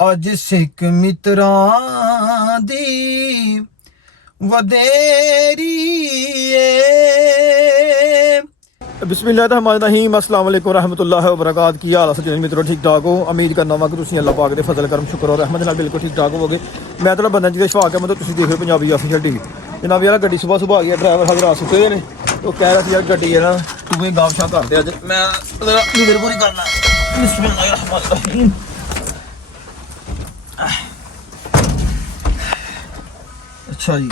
ਅੱਜ ਸਿੱਖ ਮਿੱਤਰਾਂ ਦੀ ਵਧੇਰੀ ਏ। बिस्मिल्लाहिर्रहमानिर्रहीम अस्सलाम वालेकुम रहमतुल्लाहि व बरकात। की हाल है मित्रों, ठीक ठाक हो? उम्मीद करना वा कि तुसीं अल्लाह पाक दे फजल करम शुक्र और रहमत नाल बिल्कुल ठीक ठाक होवोगे। मैं तो बंदा जी शफाक है, मतलब तुसीं देख रहे हो पंजाबी ऑफिशियल टीवी। जनाब यार गड्डी सुबह सुबह आ गई, ड्राइवर साहब रात सुते ने तो कह रहा था यार गड्डी है ना तू गाँव शाँ कर दे, अज मैं नींद पूरी करना। बिस्मिल्लाहिर्रहमानिर्रहीम। अच्छा जी,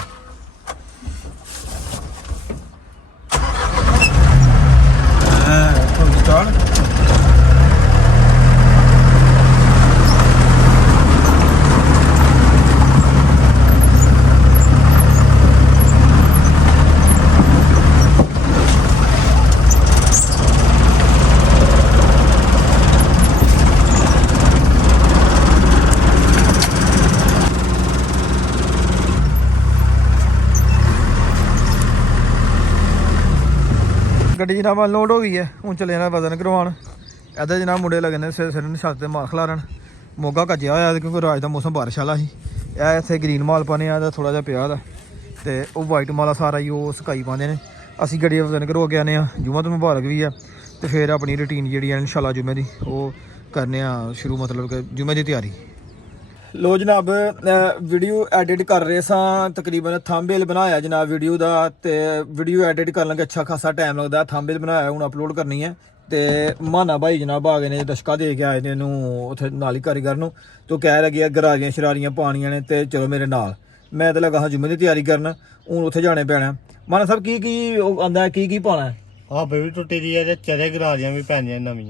स्टार्ट। गड्डी जनाब अनलोड हो गई है, हूँ चले जाना वजन करवान। इधर जनाब मुंडे लगने सिर सिर छत से मार खलारन। मोगा कज्जिया होया क्योंकि रात का मौसम बारिश वाला ही। यह इतने ग्रीन माल पाने थोड़ा जहा पिया तो वह वाइट माला सारा ही वो सकाई पाते हैं। असी गड्डी वजन करवा के आने जुम्मा तो मुबारक भी है, तो फिर अपनी रूटीन जी इंशाल्लाह जुम्मे की वो करने शुरू, मतलब कि जुम्मे की तैयारी। लो जनाब वीडियो एडिट कर रहे सा, तकरीबन थंबनेल बनाया जनाब वीडियो का, तो वीडियो एडिट करने लगे अच्छा खासा टाइम लगता। थंबनेल बनाया हूँ अपलोड करनी है, तो माना भाई जनाब आ गए ने, दशका दे के आए ने उत्थे नाल ही कारीगर नूं, तो कह लगे गरारियां शरारियां पानियां ने, तो चलो मेरे नाल। मैं तो लगा हाँ जुम्मे की तैयारी करन, हूँ उत्थे जाने पैना। माना साहब की आंदा की पाना है? हाँ भी टुटी दी है, चरे गरारियां भी पैनियां नवीं,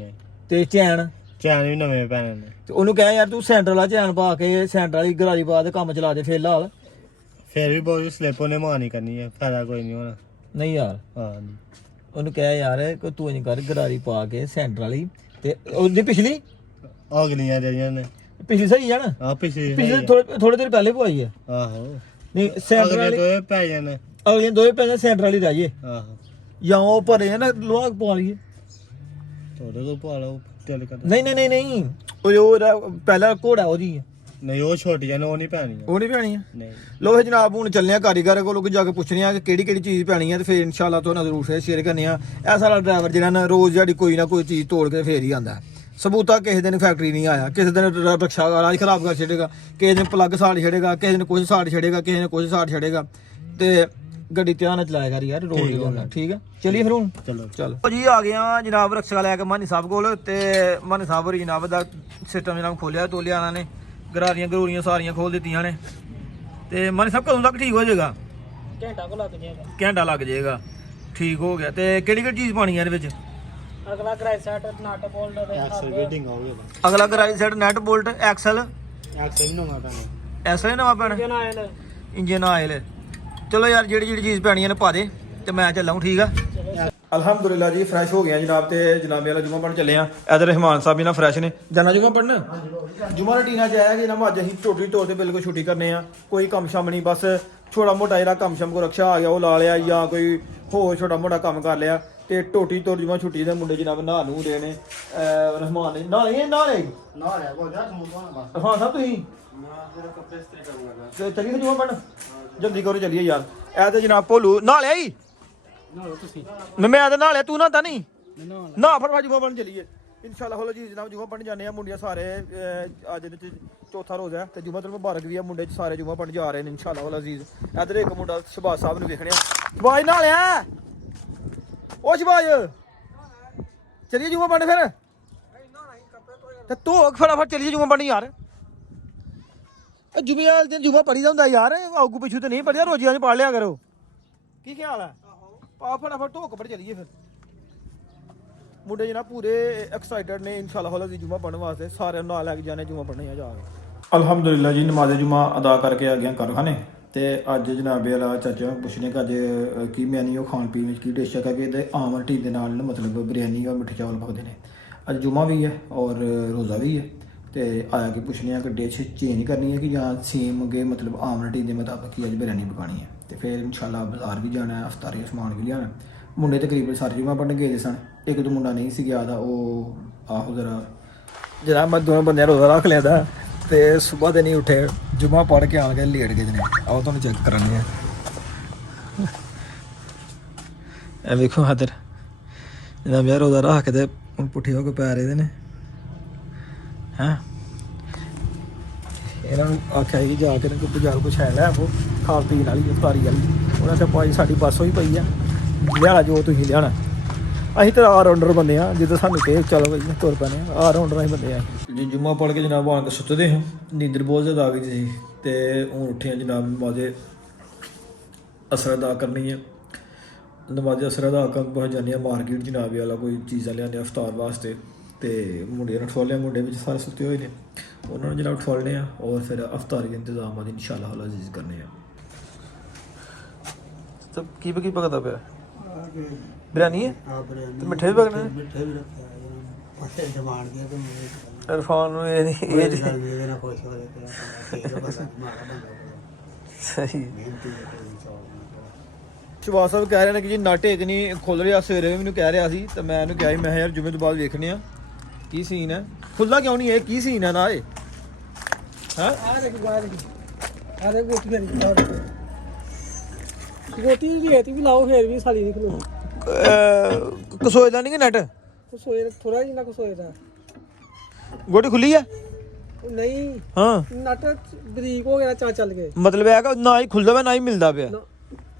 ते चैन चैन भी नवे पैने ने। ते ओनू कह यार तू सेंटर वाला चैन पा के सेंटर वाली गरारी पा के काम चला दे, फिलहाल फिर भी बहुत स्लिप होने मारनी करनी है, फायदा कोई नहीं होना। नहीं यार, हाँ ਉਹਨੂੰ ਕਹਿ ਯਾਰ ਕਿ ਤੂੰ ਇੰਜ ਕਰ ਗਰਾਰੀ ਪਾ ਕੇ ਸੈਂਟਰ ਵਾਲੀ, ਤੇ ਉਹਦੀ ਪਿਛਲੀ ਅਗਲੀਆਂ ਜਿਹੜੀਆਂ ਨੇ ਪਿਛਲੀ ਸਹੀ ਆ ਨਾ? ਹਾਂ ਪਿਛਲੀ ਪਿਛਲੇ ਥੋੜੇ ਦਿਨ ਪਹਿਲੇ ਪਵਾਈ ਆ। ਆਹੋ ਨਹੀਂ ਸੈਂਟਰ ਵਾਲੀ ਦੋਏ ਪੈ ਜਾਣੇ, ਅਗਲੀਆਂ ਦੋਵੇਂ ਪੈ ਜਾਣ, ਸੈਂਟਰ ਵਾਲੀ ਰਹਿ ਜੇ। ਆਹੋ ਜਾਂ ਉਹ ਭਰੇ ਆ ਨਾ ਲੋਹਾ ਪਵਾ ਲਈਏ। ਥੋੜੇ ਤੋਂ ਪਾ ਲਓ ਚੱਲ ਕਰ। ਨਹੀਂ ਨਹੀਂ ਨਹੀਂ ਨਹੀਂ, ਉਹ ਪਹਿਲਾ ਘੋੜਾ ਉਹਦੀ ਆ। ਨਹੀਂ ਉਹ ਛੋਟੀਆਂ ਨੇ, ਉਹ ਨਹੀਂ ਪੈਣੀਆਂ, ਉਹ ਨਹੀਂ ਪੈਣੀ ਆ। ਨਹੀਂ ਲੋ ਫਿਰ ਜਨਾਬ ਹੁਣ ਚੱਲਨੇ ਆ ਕਾਰੀਗਰ ਕੋਲ ਜਾ ਕੇ ਪੁੱਛਣੇ ਆ ਕਿ ਕਿਹੜੀ ਕਿਹੜੀ ਚੀਜ਼ ਪੈਣੀ ਆ, ਤੇ ਫਿਰ ਇਨਸ਼ਾਅੱਲਾ ਤੁਹਾਨੂੰ ਜ਼ਰੂਰ ਸ਼ੇਅਰ ਕਰਨੇ ਆ। ਇਹ ਸਾਰਾ ਡਰਾਈਵਰ ਜਿਹੜਾ ਨਾ ਰੋਜ਼ ਜਿਹੜੀ ਕੋਈ ਨਾ ਕੋਈ ਚੀਜ਼ ਤੋੜ ਕੇ ਫੇਰ ਹੀ ਆਂਦਾ। ਸਬੂਤਾ ਕਿਸੇ ਦਿਨ ਫੈਕਟਰੀ ਨਹੀਂ ਆਇਆ, ਕਿਸੇ ਦਿਨ ਰਕਸ਼ਾ ਵਾਲਾ ਖਰਾਬ ਕਰ ਛੱਡੇਗਾ, ਕਿਸੇ ਦਿਨ ਪਲੱਗ ਸਾੜ ਛੱਡੇਗਾ, ਕਿਸੇ ਦਿਨ ਕੁਝ ਸਾੜ ਛੱਡੇਗਾ, ਕਿਸੇ ਨੇ ਕੁਝ ਸਾੜ ਛੱਡੇਗਾ। ਤੇ ਗੱਡੀ ਧਿਆਨ ਨਾਲ ਚਲਾਇਆ ਕਰ ਯਾਰ, ਰੋਜ਼ ਨਹੀਂ। ਠੀਕ ਆ, ਚਲਿਏ ਫਿਰ ਹੁਣ। ਚਲੋ ਜੀ ਆ ਗਏ ਆ ਜਨਾਬ ਰਕਸ਼ਾ ਲੈ ਕੇ ਮਾਨੀ ਸਾਹਿਬ ਕੋਲ, ਤੇ ਮਾਨੀ ਸਾਹਿਬ ਹੋਰੀ ਜਨਾਬ ਦਾ ਸਿਸਟਮ ਜਨਾਬ ਖੋਲਿਆ ਤੋਲਿਆ ਉਹਨਾਂ ਨੇ, ਗਰਾਰੀਆਂ ਗਰੂਰੀਆਂ ਸਾਰੀਆਂ ਖੋਲ ਦਿੱਤੀਆਂ ਨੇ। ਤੇ ਮਾਨੀ ਸਾਹਿਬ ਕਦੋਂ ਤੱਕ ਠੀਕ ਹੋ ਜਾਏਗਾ? ਘੰਟਾ ਲੱਗ ਜਾਏਗਾ। ਠੀਕ ਹੋ ਗਿਆ। ਤੇ ਕਿਹੜੀ ਕਿਹੜੀ ਚੀਜ਼ ਪਾਣੀ ਹੈ ਇਹਦੇ ਵਿੱਚ? ਅਗਲਾ ਗਰਾਈ ਸੈਟ ਨਟ ਬੋਲਟ ਐਕਸਲ ਫਿਟਿੰਗ ਹੋ ਗਿਆ। ਅਗਲਾ ਗਰਾਈ ਸੈਟ ਨਟ ਬੋਲਟ ਐਕਸਲ ਨਵਾਂ ਪੈਣਾ, ਐਸਲ ਨਵਾਂ ਪੈਣਾ, ਇੰਜਨ ਆਇਲ। ਚਲੋ ਯਾਰ ਜਿਹੜੀ ਜਿਹੜੀ ਚੀਜ਼ ਪੈਣੀ ਨੇ ਪਾ ਦੇ, ਤੇ ਮੈਂ ਚੱਲਾਂ। ਠੀਕ ਆ ਅਲਹਮਦੁਲਿਲਾ ਜੀ, ਫਰੈਸ਼ ਹੋ ਗਿਆ ਜਨਾਬ, ਤੇ ਜਨਾਬੇ ਵਾਲਾ ਜੁਮਾ ਪੜ੍ਹਨ ਚੱਲੇ ਆ। ਇਧਰ ਰਹਿਮਾਨ ਸਾਹਿਬ ਵੀ ਨਾ ਫਰੈਸ਼ ਨੇ, ਜਾਣਾ ਜੁਮਾ ਪੜ੍ਹਨ। ਜੁਮਾ ਰਟੀਨਾ ਚ ਆਇਆ ਕਿ ਜਨਾਬ ਅੱਜ ਅਸੀਂ ਟੋਟਲੀ ਤੌਰ ਤੇ ਬਿਲਕੁਲ ਛੁੱਟੀ ਕਰਨੇ ਆ, ਕੋਈ ਕੰਮ ਸ਼ਮ ਨਹੀਂ, ਬਸ ਛੋਟਾ ਮੋਟਾ ਜਿਹੜਾ ਕੰਮ ਸ਼ਮ ਕੋ ਰਕਸ਼ਾ ਆ ਗਿਆ ਉਹ ਲਾ ਲਿਆ, ਜਾਂ ਕੋਈ ਹੋਰ ਛੋਟਾ ਮੋਟਾ ਕੰਮ ਕਰ ਲਿਆ, ਤੇ ਟੋਟੀ ਤੌਰ ਜੁਮਾ ਛੁੱਟੀ ਦੇ ਮੁੰਡੇ ਜਨਾਬ ਨਹਾ ਨੂੰ ਰਹੇ ਨੇ। ਰਹਿਮਾਨ ਨੇ ਨਹਾ ਲਏ ਹਾਂ ਸਾਹਿਬ ਤੁਸੀਂ ਚੱਲੀਏ ਜੁਮਾ ਪੜ੍ਹਨ, ਜਲਦੀ ਕਰੋ ਚੱਲੀਏ ਯਾਰ। ਇਹ ਤੇ ਜਨਾਬ ਭੋਲੂ ਨਹਾ ਲਿਆ ਹੀ, ਮੈਂ ਤਾਂ ਨਹਾ ਲਿਆ, ਤੂੰ ਨਹਾਤਾ ਨਹੀਂ ਨਾ? ਫਟਾਫਟ ਜੁਮਾ ਪੜ੍ਹਨ ਚੱਲੀਏ इंशाल्लाह। हो जी जनाब जुमा पढ़ने जाने मुंडिया सारे अज चौथा रोज़ है, तो जुमा तो मुबारक भी है, मुंडे सारे जुमा पढ़ने जा रहे हैं इंशाल्लाह वाल अजीज। इधर एक मुंडा शहबाज साहब ने देखने शहबाज नहा लिया, ओ शहबाज चलिए जुमा पढ़ने फिर तो फटाफट चलिए जुमा पढ़ने यार। जुमे वाले दिन जुमा पढ़ी होंगे यार, अगू पिछू तो नहीं पढ़िया, रोजियां पढ़ लिया करो। की ख्याल है? फटाफट धो कपड़े चलिए फिर। मुंडे जनाब पूरे एक्साइटेड ने इंशाल्लाह वाला जुमा पढ़ने वास्ते, सारे नाल लैके जाने जुमा पढ़ने जाके। अल्हम्दुलिल्लाह जी नमाज जुमा अदा करके आ गया घर खाने, ਤੇ ਅੱਜ ਜਨਾਬ ਵਾਲਾ ਚਾਚਾ ਪੁੱਛਣੇ ਕਿ ਅੱਜ ਕੀ ਮੈਨੂ ਖਾਣ ਪੀਣ ਵਿੱਚ ਕੀ ਡਿਸ਼ ਹੈ ਕਿ ਆਮ ਰੋਟੀ ਦੇ ਨਾਲ ਮਤਲਬ ਬਿਰਿਆਨੀ ਔਰ ਮਿੱਠੇ ਚਾਵਲ ਪਕਦੇ ਨੇ। ਅੱਜ ਜੁਮਾ ਵੀ ਹੈ ਔਰ ਰੋਜ਼ਾ ਵੀ ਹੈ, ਤੇ ਆਇਆ ਕਿ ਪੁੱਛਣੇ ਆ ਕਿ ਡਿਸ਼ ਚੇਂਜ ਕਰਨੀ ਹੈ ਕਿ ਜਾਂ ਸੇਮ ਅੱਗੇ ਮਤਲਬ ਆਮ ਰੋਟੀ ਦੇ ਮੁਤਾਬਕ ਹੀ ਅੱਜ ਬਿਰਿਆਨੀ ਪਕਾਣੀ ਹੈ। ਤੇ ਫਿਰ ਇਨਸ਼ਾਅੱਲਾ ਬਾਜ਼ਾਰ ਵੀ ਜਾਣਾ ਹੈ, ਅਫਤਾਰੀ ਸਮਾਨ ਵੀ ਲਿਆਉਣਾ। ਮੁੰਡੇ ਤਕਰੀਬਨ ਸਾਰੇ ਜੁਮਾ ਪੜ੍ਹਨ ਗਏ ਸਨ, ਇੱਕ ਦੋ ਮੁੰਡਾ ਨਹੀਂ ਸੀ ਗਿਆ ਦਾ, ਉਹ ਆਹੋ ਜ਼ਰਾ ਮੈਂ ਦੋਨੋਂ ਬੰਦਿਆਂ ਰੋਜ਼ਾ ਰੱਖ ਲਿਆ ਦਾ, ਤੇ ਸਵੇਰ ਦੇ ਨਹੀਂ ਉੱਠੇ ਜੁਮਾ ਪੜ ਕੇ ਆਣ ਕੇ ਲੇਟ ਗਏ ਨੇ ਆਓ ਤੁਹਾਨੂੰ ਚੈੱਕ ਕਰਾਂਗੇ ਇਹ ਵੇਖੋ ਹਦਰ ਇਹਨਾਂ ਯਾਰ ਉਹਦਾ ਰੱਖ ਕੇ ਤੇ ਹੁਣ ਪੁੱਠੇ ਹੋ ਕੇ ਪੈ ਰਹੇ ਨੇ ਹਾਂ ਇਹਨਾਂ ਨੂੰ ਆਖਿਆ ਕਿ ਜਾ ਕੇ ਨਾ ਕੋਈ ਬਾਜ਼ਾਰ ਕੁਛ ਹੈ ਲੈ ਉਹ ਖਾਣ ਪੀਣ ਵਾਲੀ ਅਫਤਾਰੀ ਵਾਲੀ ਉਹਨਾਂ ਤੇ ਭਾਈ ਸਾਡੀ ਬੱਸ ਹੋਈ ਪਈ ਆ ਲਿਆ ਜੋ ਤੁਸੀਂ ਲਿਆਣਾ ਅਸੀਂ ਤਾਂ ਆਲ ਰਾਊਂਡਰ ਬੰਦੇ ਆ ਜਿੱਦਾਂ ਸਾਨੂੰ ਕਹੇ ਚਲੋ ਬਈ ਤੁਰ ਪੈਣੇ ਆਲ ਰਾਊਂਡਰ ਅਸੀਂ ਬੰਦੇ ਆ ਜੀ ਜੁਮਾ ਪੜ ਕੇ ਜਨਾਬ ਆਣ ਕੇ ਸੁੱਤਦੇ ਹਾਂ ਨੀਂਦਰ ਬਹੁਤ ਜ਼ਿਆਦਾ ਆ ਗਈ ਸੀ ਤੇ ਹੁਣ ਉੱਠੇ ਆ ਜਨਾਬ ਨਮਾਜ਼ੇ ਅਸਰ ਅਦਾ ਕਰਨੀ ਆ ਨਮਾਜ਼ੇ ਅਸਰ ਅਦਾ ਕਰਨ ਪਹੁੰਚ ਜਾਂਦੇ ਆ ਮਾਰਕੀਟ ਜਨਾਬ ਵਾਲਾ ਕੋਈ ਚੀਜ਼ਾਂ ਲਿਆਉਂਦੇ ਆ ਅਫਤਾਰ ਵਾਸਤੇ ਤੇ ਮੁੰਡੇ ਨੂੰ ਠੋਲਿਆ ਮੁੰਡੇ ਵਿੱਚ ਸਾਰੇ ਸੁੱਤੇ ਹੋਏ ਨੇ ਉਹਨਾਂ ਨੂੰ ਜਨਾਬ ਠੋਲਣੇ ਆ ਔਰ ਫਿਰ ਅਫਤਾਰੀ ਦੇ ਇੰਤਜ਼ਾਮਾਂ ਇਨਸ਼ਾਅੱਲਾ ਹੱਲ ਅਜ਼ੀਜ਼ ਕਰਨੇ ਆ ਸਭ ਕੀ ਪਕਦਾ ਪਿਆ ਬਿਰਿਆਨੀ ਹੈ ਤੇ ਮਿੱਠੇ ਵੀ ਪਕਣੇ ਮਿੱਠੇ ਵੀ ਰੱਖਿਆ ਪਾਸੇ ਜਮਾਨ ਗਿਆ ਤੇ ਮੇਰੇ ਇਰਫਾਨ ਨੂੰ ਇਹ ਨਹੀਂ ਇਹ ਮੇਰੇ ਨਾਲ ਖੁਸ਼ ਹੋ ਰਿਹਾ ਤੇ ਬੰਦਾ ਮਾਰਾ ਬੰਦਾ ਸਹੀ ਮਿਹਨਤੀ ਹੈ ਸ਼ਿਵਾ ਸਾਹਿਬ ਕਹਿ ਰਹੇ ਨੇ ਕਿ ਜੀ ਨਟ ਇੱਕ ਨਹੀਂ ਖੁੱਲ ਰਿਹਾ ਸਵੇਰੇ ਵੀ ਮੈਨੂੰ ਕਹਿ ਰਿਹਾ ਸੀ ਤੇ ਮੈਂ ਇਹਨੂੰ ਕਿਹਾ ਸੀ ਮੈਂ ਯਾਰ ਜੁਮੇ ਤੋਂ ਬਾਅਦ ਵੇਖਣੇ ਆ ਕੀ ਸੀਨ ਹੈ ਖੁੱਲਦਾ ਕਿਉਂ ਨਹੀਂ ਇਹ ਕੀ ਸੀਨ ਹੈ ਨਾ ਇਹ ਹਾਂ ਆ ਦੇਖ ਬਾਹਰ ਆ ਦੇਖ ਗੋਟੀ ਮੇਰੀ ਗੋਟੀ ਵੀ ਹੈ ਤੀ ਵੀ ਲਾਓ ਫੇਰ ਵੀ ਸਾਲੀ ਨਹੀਂ ਖਲੋ ਕਸੋਏ ਦਾ ਨਹੀਂ ਕਿ ਨਟ ਸੋਏ ਥੋੜਾ ਜਿਹਾ ਕੁ ਸੋਏ ਦਾ ਗੋਡੀ ਖੁੱਲੀ ਆ ਨਹੀਂ ਹਾਂ ਨਟ ਬਰੀਕ ਹੋ ਗਿਆ ਚੱਲ ਗਏ ਮਤਲਬ ਇਹ ਕਿ ਨਾ ਹੀ ਖੁੱਲਦਾ ਪਿਆ ਨਾ ਹੀ ਮਿਲਦਾ ਪਿਆ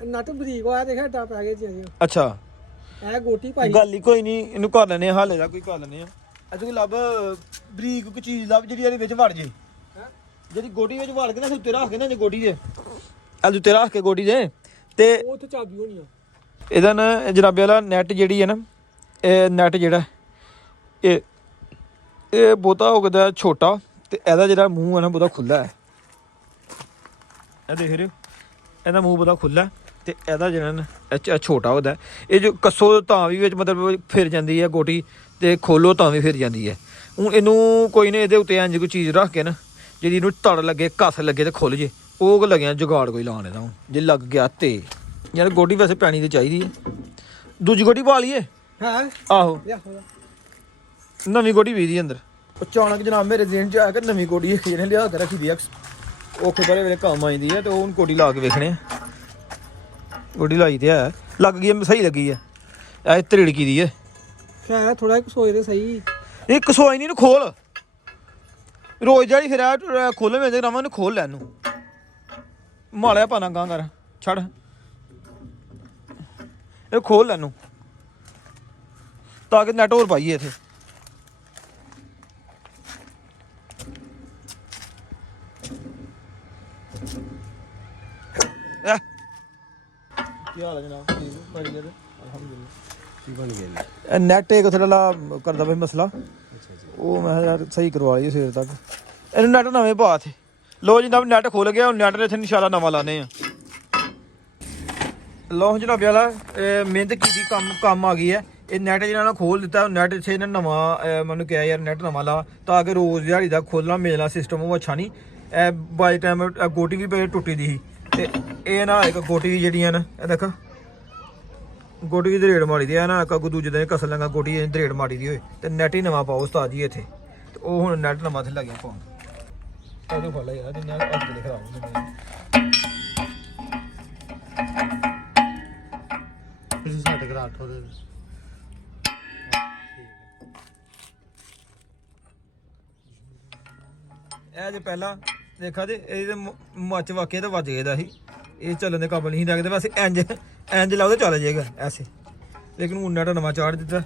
ਨਟ ਬਰੀਕ ਹੋਇਆ ਦੇਖਿਆ ਡਾ ਪੈ ਗਏ ਜੀ ਅੱਛਾ ਇਹ ਗੋਟੀ ਭਾਈ ਗੱਲ ਹੀ ਕੋਈ ਨਹੀਂ ਇਹਨੂੰ ਕਰ ਲੈਣੇ ਆ ਹਾਲੇ ਦਾ ਕੋਈ ਕਰ ਲੈਣੇ ਆ ਅੱਜ ਕੋਈ ਲੱਭ ਬਰੀਕ ਕੋਈ ਚੀਜ਼ ਲੱਭ ਜਿਹੜੀ ਇਹਦੇ ਵਿੱਚ ਵੜ ਜੇ ਜਿਹੜੀ ਗੋਡੀ ਵਿੱਚ ਵੜ ਕੇ ਨਾ ਉੱਤੇ ਰੱਖ ਕੇ ਨਾ ਜੇ ਗੋਡੀ ਦੇ ਅੱਜ ਉੱਤੇ ਰੱਖ ਕੇ ਗੋਡੀ ਦੇ ਤੇ ਉਹ ਤੇ ਚਾਬੀ ਹੋਣੀ ਆ ਇਹਦਾ ਨਾ ਜਨਾਬੇ ਵਾਲਾ ਨੈਟ ਜਿਹੜੀ ਹੈ ਨਾ ਇਹ ਨੈਟ ਜਿਹੜਾ ਇਹ ਬਹੁਤਾ ਹੋ ਗਿਆ ਛੋਟਾ ਤੇ ਇਹਦਾ ਜਿਹੜਾ ਮੂੰਹ ਹੈ ਨਾ ਬਹੁਤਾ ਖੁੱਲਾ ਹੈ ਇਹ ਦੇਖ ਰਹੇ ਹੋ ਇਹਦਾ ਮੂੰਹ ਬਹੁਤਾ ਖੁੱਲਾ ਤੇ ਇਹਦਾ ਜਿਹੜਾ ਨਾ ਛੋਟਾ ਹੁੰਦਾ ਇਹ ਜੋ ਕੱਸੋ ਤਾਂ ਵੀ ਵਿੱਚ ਮਤਲਬ ਫਿਰ ਜਾਂਦੀ ਹੈ ਗੋਟੀ ਤੇ ਖੋਲੋ ਤਾਂ ਵੀ ਫਿਰ ਜਾਂਦੀ ਹੈ ਹੁਣ ਇਹਨੂੰ ਕੋਈ ਨੇ ਇਹਦੇ ਉੱਤੇ ਇੰਝ ਕੋਈ ਚੀਜ਼ ਰੱਖ ਕੇ ਨਾ ਜਿਹੜੀ ਇਹਨੂੰ ਤੜ ਲੱਗੇ ਕੱਸ ਲੱਗੇ ਤੇ ਖੁੱਲ ਜੇ ਉਹ ਲੱਗਿਆ ਜੁਗਾੜ ਕੋਈ ਲਾਉਣ ਇਹਦਾ ਹੁਣ ਜੇ ਲੱਗ ਗਿਆ ਤੇ ਯਾਰ ਗੋਡੀ ਵੈਸੇ ਪੈਣੀ ਤੇ ਚਾਹੀਦੀ ਹੈ ਦੂਜੀ ਗੋਡੀ ਪਾ ਲਈਏ ਹਾਂ ਆਹੋ ਨਵੀਂ ਗੋਡੀ ਵੀ ਦੀ ਅੰਦਰ ਅਚਾਨਕ ਜਨਾਬ ਮੇਰੇ ਦਿਨ ਚ ਆਇਆ ਕਿ ਨਵੀਂ ਗੋਡੀ ਇਹਨੇ ਲਿਆ ਕੇ ਰੱਖੀ ਦੀ ਆ ਔਖੇ ਬੜੇ ਵੇਲੇ ਕੰਮ ਆਈਂਦੀ ਹੈ ਤੇ ਉਹ ਹੁਣ ਗੋਡੀ ਲਾ ਕੇ ਵੇਖਣੇ ਆ ਗੋਡੀ ਲਾਈ ਤੇ ਹੈ ਲੱਗ ਗਈ ਹੈ ਸਹੀ ਲੱਗੀ ਹੈ ਇਹ ਤ੍ਰਿੜਕੀ ਦੀ ਹੈ ਖੈਰ ਥੋੜਾ ਜਿਹਾ ਸੋਏ ਤੇ ਸਹੀ ਇਹ ਕਸੋਈ ਨਹੀਂ ਨੂੰ ਖੋਲ ਰੋਜ਼ ਜਿਹੜੀ ਫਿਰ ਆ ਖੋਲੇ ਮੇਰੇ ਰਾਵਾਂ ਨੂੰ ਖੋਲ ਲੈ ਇਹਨੂੰ ਮਾਲਿਆ ਪਾਣਾ ਗਾਂ ਕਰ ਛੱਡ ਇਹ ਖੋਲ ਲੈ ਇਹਨੂੰ ਤਾਂ ਕਿ ਨੈਟ ਹੋਰ ਪਾਈਏ ਇੱਥੇ ਕੀ ਹਾਲ ਹੈ ਜਨਾਬ ਠੀਕ ਬੜੀ ਜਦ ਅਲਹਮਦੁਲਿਲਾ ਕੀ ਬਣ ਗਿਆ ਨੈਟ ਇੱਕ ਥੋੜਾ ਕਰਦਾ ਪਿਆ ਮਸਲਾ ਉਹ ਮੈਂ ਯਾਰ ਸਹੀ ਕਰਵਾ ਲਈ ਸਵੇਰ ਤੱਕ ਇਹਨੂੰ ਨੈਟ ਨਵੇਂ ਪਾ ਥੇ ਲੋ ਜਨਾਬ ਨੈਟ ਖੁੱਲ ਗਿਆ ਹੁਣ ਨੈਟ ਇੱਥੇ ਇਨਸ਼ਾਅੱਲਾ ਨਵਾਂ ਲਾਣੇ ਆ ਲੋ ਜਨਾਬ ਵਾਲਾ ਮਿਹਨਤ ਕੀਤੀ ਕੰਮ ਆ ਗਈ ਹੈ ਇਹ ਨੈਟ ਜਿਹਨਾਂ ਨੇ ਖੋਲ ਦਿੱਤਾ ਨੈਟ ਇੱਥੇ ਇਹਨਾਂ ਨਵਾਂ ਮੈਨੂੰ ਕਿਹਾ ਯਾਰ ਨੈਟ ਨਵਾਂ ਲਾ ਤਾਂ ਕਿ ਰੋਜ਼ ਦਿਹਾੜੀ ਦਾ ਖੋਲਣਾ ਮੇਲਾ ਸਿਸਟਮ ਉਹ ਅੱਛਾ ਨਹੀਂ ਇਹ ਬਾਈ ਟਾਈਮ ਗੋਟੀ ਵੀ ਪਈ ਟੁੱਟੀ ਦੀ ਸੀ ਤੇ ਇਹ ਨਾ ਇੱਕ ਗੋਟੀ ਜਿਹੜੀਆਂ ਨਾ ਇਹ ਦੇਖ ਗੋਟੀ ਦੀ ਦਰੇੜ ਮਾਰੀ ਦੀ ਆ ਨਾ ਇੱਕ ਦੂਜੇ ਦਿਨ ਕਸਰ ਲਾਂਗਾ ਗੋਟੀ ਦਰੇੜ ਮਾਰੀ ਦੀ ਹੋਏ ਤੇ ਨੈਟ ਹੀ ਨਵਾਂ ਪਾਓ ਉਸਤਾਦ ਜੀ ਇੱਥੇ ਤੇ ਉਹ ਹੁਣ ਨੈਟ ਨਵਾਂ ਤੇ ਲੱਗਿਆ ਪਾਉਣ ਇਹਦੇ ਫੜ ਲੈ ਯਾਰ ਜਿੰਨਾ ਹੱਥ ਦੇ ਖਰਾਬ ਹੋ ਜਾਂਦੇ ਤੁਸੀਂ ਸਾਡੇ ਘਰ ਆਠੋ ਦੇ ਇਹ ਜੇ ਪਹਿਲਾਂ ਦੇਖਾ ਤੇ ਇਹਦੇ ਮੱਚ ਵਾਕੇ ਤਾਂ ਵੱਜ ਗਿਆ ਸੀ ਇਹ ਚੱਲਣ ਦੇ ਕਾਬਲ ਨਹੀਂ ਲੱਗਦੇ ਵੈਸੇ ਇੰਜ ਲਾਉ ਤੇ ਚੱਲ ਜਾਏਗਾ ਐਸੇ ਲੇਕਿਨ ਹੁਣ ਨੈਟ ਨਵਾਂ ਚਾੜ ਦਿੱਤਾ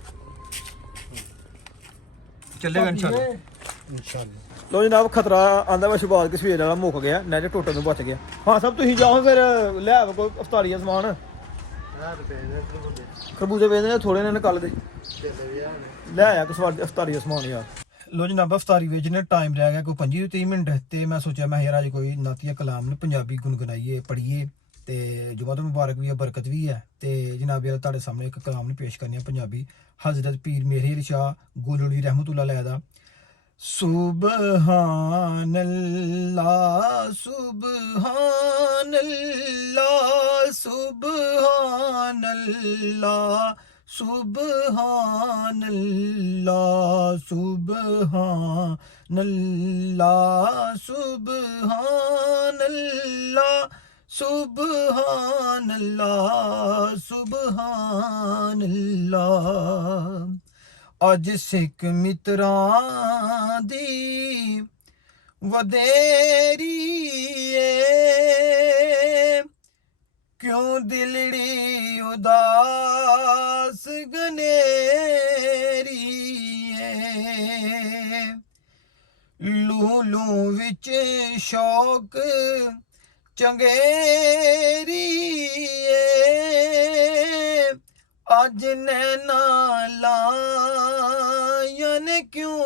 ਚੱਲੇਗਾ ਇਨਸ਼ਾਅੱਲਾ ਲੋ ਜਨਾਬ ਖਤਰਾ ਆਂਦਾ ਵਾ ਸ਼ਬਾਦ ਕਿ ਸਵੇਰ ਵਾਲਾ ਮੁੱਕ ਗਿਆ ਨੈਟ ਟੁੱਟਣ ਤੋਂ ਬਚ ਗਿਆ ਹਾਂ ਸਭ ਤੁਸੀਂ ਜਾਓ ਫਿਰ ਲੈ ਆਵੋ ਕੋਈ ਅਫਤਾਰੀਆ ਸਮਾਨ ਖਰਬੂਜੇ ਵੇਚਦੇ ਨੇ ਥੋੜੇ ਨੇ ਨਿਕਾਲ ਦੇ ਲੈ ਆਇਆ ਕੁਛ ਅਫਤਾਰੀਆ ਸਮਾਨ ਯਾਰ ਲੋ ਜਨਾਬ ਅਫਤਾਰੀ ਵੇਚਣੇ ਟਾਈਮ ਰਹਿ ਗਿਆ ਕੋਈ 25 ਤੋਂ 30 ਮਿੰਟ ਤੇ ਮੈਂ ਸੋਚਿਆ ਮੈਂ ਯਾਰ ਅੱਜ ਕੋਈ ਨਾਤੀਆ ਕਲਾਮ ਨੂੰ ਪੰਜਾਬੀ ਗੁਨਗੁਨਾਈਏ ਪੜ੍ਹੀਏ ਤੇ ਜੁਮਾ ਮੁਬਾਰਕ ਵੀ ਹੈ ਬਰਕਤ ਵੀ ਹੈ ਤੇ ਜਨਾਬ ਯਾਰ ਤੁਹਾਡੇ ਸਾਹਮਣੇ ਇੱਕ ਕਲਾਮ ਨੂੰ ਪੇਸ਼ ਕਰਨੀ ਹੈ ਪੰਜਾਬੀ ਹਜ਼ਰਤ ਪੀਰ ਮੇਹਰ ਸ਼ਾਹ ਗੁਲੜੀ ਰਹਿਮਤੁल्लाह अलैह ਦਾ ਸੁਬਹਾਨ ਅੱਲਾਹ ਸੁਬਹਾਨ ਅੱਲਾਹ ਸੁਬਹਾਨ ਅੱਲਾਹ ਸੁਬਹਾਨ ਅੱਲਾਹ ਸੁਬਹਾਨ अल्लाह सुबहान अल्लाह सुबहान अल्लाह सुबहान अल्लाह। अज सिख मित्रां दी वधेरी ए क्यों दिलड़ी उदास गनेरी ए लूलू विच शौक चंगेरी ए अज नैना लायन क्यों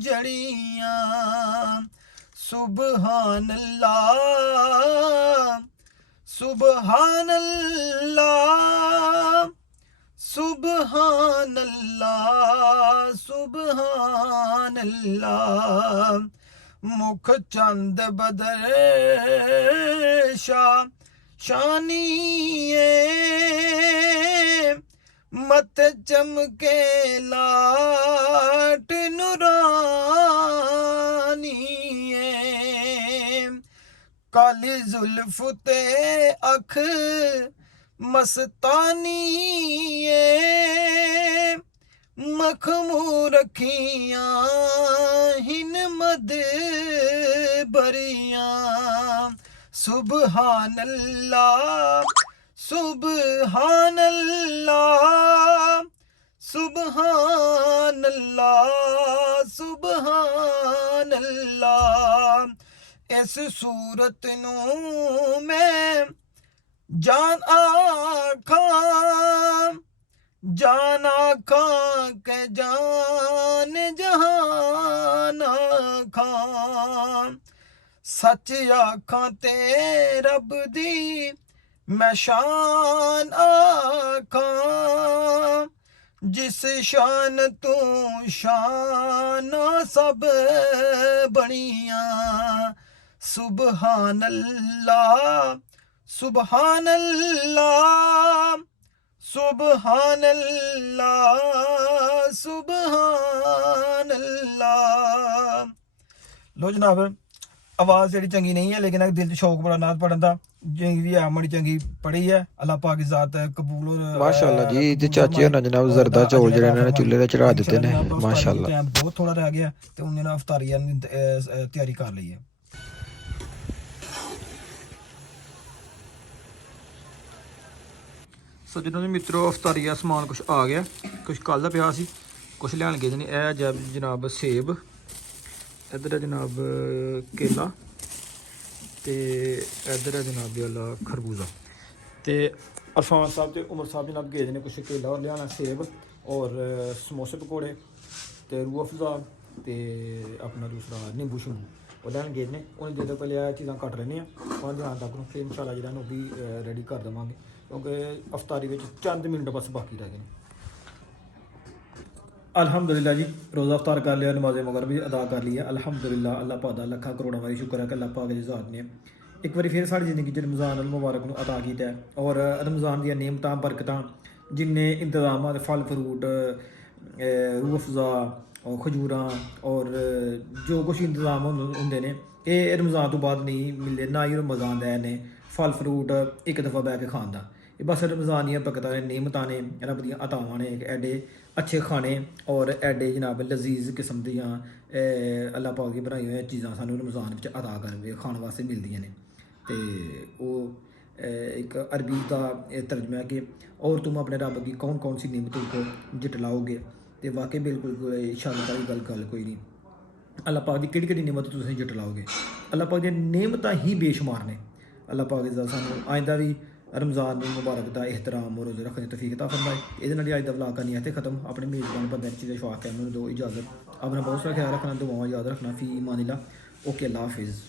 जड़ियां सुबहान अल्लाह सुबहान अल्लाह सुबहान अल्लाह सुबहान अल्लाह। मुख चंद बदर शाह शानिए मत चमके लाट नुरानिए काली जुल्फ ते अख मस्तानी मखमूर रखियां हिन मद बरियां सुबहान अल्लाह सुबहान अल्लाह सुबहान अल्लाह सुबहान अल्लाह। इस सूरत नू मैं जान आखां के जान जहान आखां सच आखां ते रब दी मैं शान आखां जिस शान तू शान सब बनियां सुबहान अल्लाह सुबहान अल्लाह सुबहान अल्लाह सुबहान अल्लाह। लो जनाब आवाज़ जी चंगी नहीं है लेकिन दिल च शौक बड़ा नाथ पढ़न का जी भी है बड़ी चंगी पढ़ी है अल्लाह पाक की ज़ात कबूल माशाअल्लाह जी ते चाचे होना जनाब जरदा चौल ਜਿਹੜੇ ਇਹਨਾਂ ਨੇ ਚੁੱਲ੍ਹੇ ਤੇ ਚੜਾ ਦਿੱਤੇ ਨੇ ਮਾਸ਼ਾਅल्लाह। बहुत थोड़ा रह गया तो उन्हें ना अफतारी तैयारी कर ली है। ਸੋ ਜਿਹਨਾਂ ਦੇ ਮਿੱਤਰੋ ਅਫਤਾਰੀ ਦਾ ਸਮਾਨ ਕੁਝ ਆ ਗਿਆ ਕੁਝ ਕੱਲ ਦਾ ਪਿਆ ਸੀ ਕੁਝ ਲੈਣ ਗਏ ਨੇ ਇਹ ਜਨਾਬ ਸੇਬ ਇੱਧਰ ਹੈ ਜਨਾਬ ਕੇਲਾ ਤੇ ਇੱਧਰ ਹੈ ਜਨਾਬ ਵਾਲਾ ਖਰਬੂਜ਼ਾ ਤੇ ਅਰਫਾਨ ਸਾਹਿਬ ਤੇ ਉਮਰ ਸਾਹਿਬ ਜਨਾਬ ਗਏ ਨੇ ਕੁਝ ਕੇਲਾ और ਲਿਆਣਾ ਸੇਬ और ਸਮੋਸੇ ਪਕੌੜੇ ਤੇ ਰੂਹ ਅਫਜ਼ਾ ਤੇ ਆਪਣਾ ਦੂਸਰਾ ਨਿੰਬੂ ਸ਼ਿੰਬੂ ਉਹ ਲੈਣ ਗਏ ਨੇ ਉਹਨਾਂ ਦੇ ਪਹਿਲੇ ਇਹ ਚੀਜ਼ਾਂ ਕੱਟ ਲੈਣੇ ਆ ਉਹਨਾਂ ਦੇ ਤੱਕ ਨੂੰ ਫਿਰ ਇਨਸ਼ਾਅੱਲਾ ਜਿਹੜਾ ਨੂੰ ਵੀ ਰੈਡੀ ਕਰ ਦੇਵਾਂਗੇ क्योंकि अफतारी में चंद मिनट बस बाकी रह गए। अल्हम्दुलिल्लाह जी रोज़ा अफ्तार कर लिया नमाज मगर भी अदा कर लिया अल्हम्दुलिल्लाह अल्लाह पाक दा लखा करोड़ा वारी शुक्र है कि अल्लाह पाक दी ज़ात ने एक बार फिर साड़ी ज़िंदगी च रमज़ान अल मुबारक नूं अता कीता है और रमज़ान दी नेमतां बरकतां जिन्ने इंतजाम फल फ्रूट रूह अफ़ज़ा और खजूरां और जो कुछ इंतजाम होंदे ने ये रमज़ान तो बाद नहीं मिलते ना ही रमज़ान दा ने फल फ्रूट एक दफ़ा बह के खान दा बस रमज़ान दियां बरकतां ने नेमतां ने रब दियां अतावां ने एडे अच्छे खाने और एडे जनाब लजीज किस्म दियां अल्लाह पाक दी बनाई हुई चीज़ां सानूं रमज़ान विच अता करके खाने वास्ते मिलदियां ने ते ओह एक अरबी का तर्जमा है कि और तुम अपने रब की कौन कौन सी नेमतों को जटलाओगे तो वाकई बिल्कुल शर्म वाली गल कोई नहीं। अल्लाह पाक की केड़ी नेमत तुसीं जटलाओगे अल्लाह पाक दी नेमतां ही बेशुमार ने अल्लाह पाक दा सानूं आइंदा भी रमज़ान मुबारक का एहतराम और रोज़े रखने तौफीक अता फरमाए। ये अज का व्लॉग करनी है खत्म अपने मेज़बान बंदे चीज़ें शौक है दो इजाज़त अपना बहुत सारा ख्याल रखना दुआओं याद रखना फ़ी ईमानिल्लाह ओके अल्लाह हाफिज़।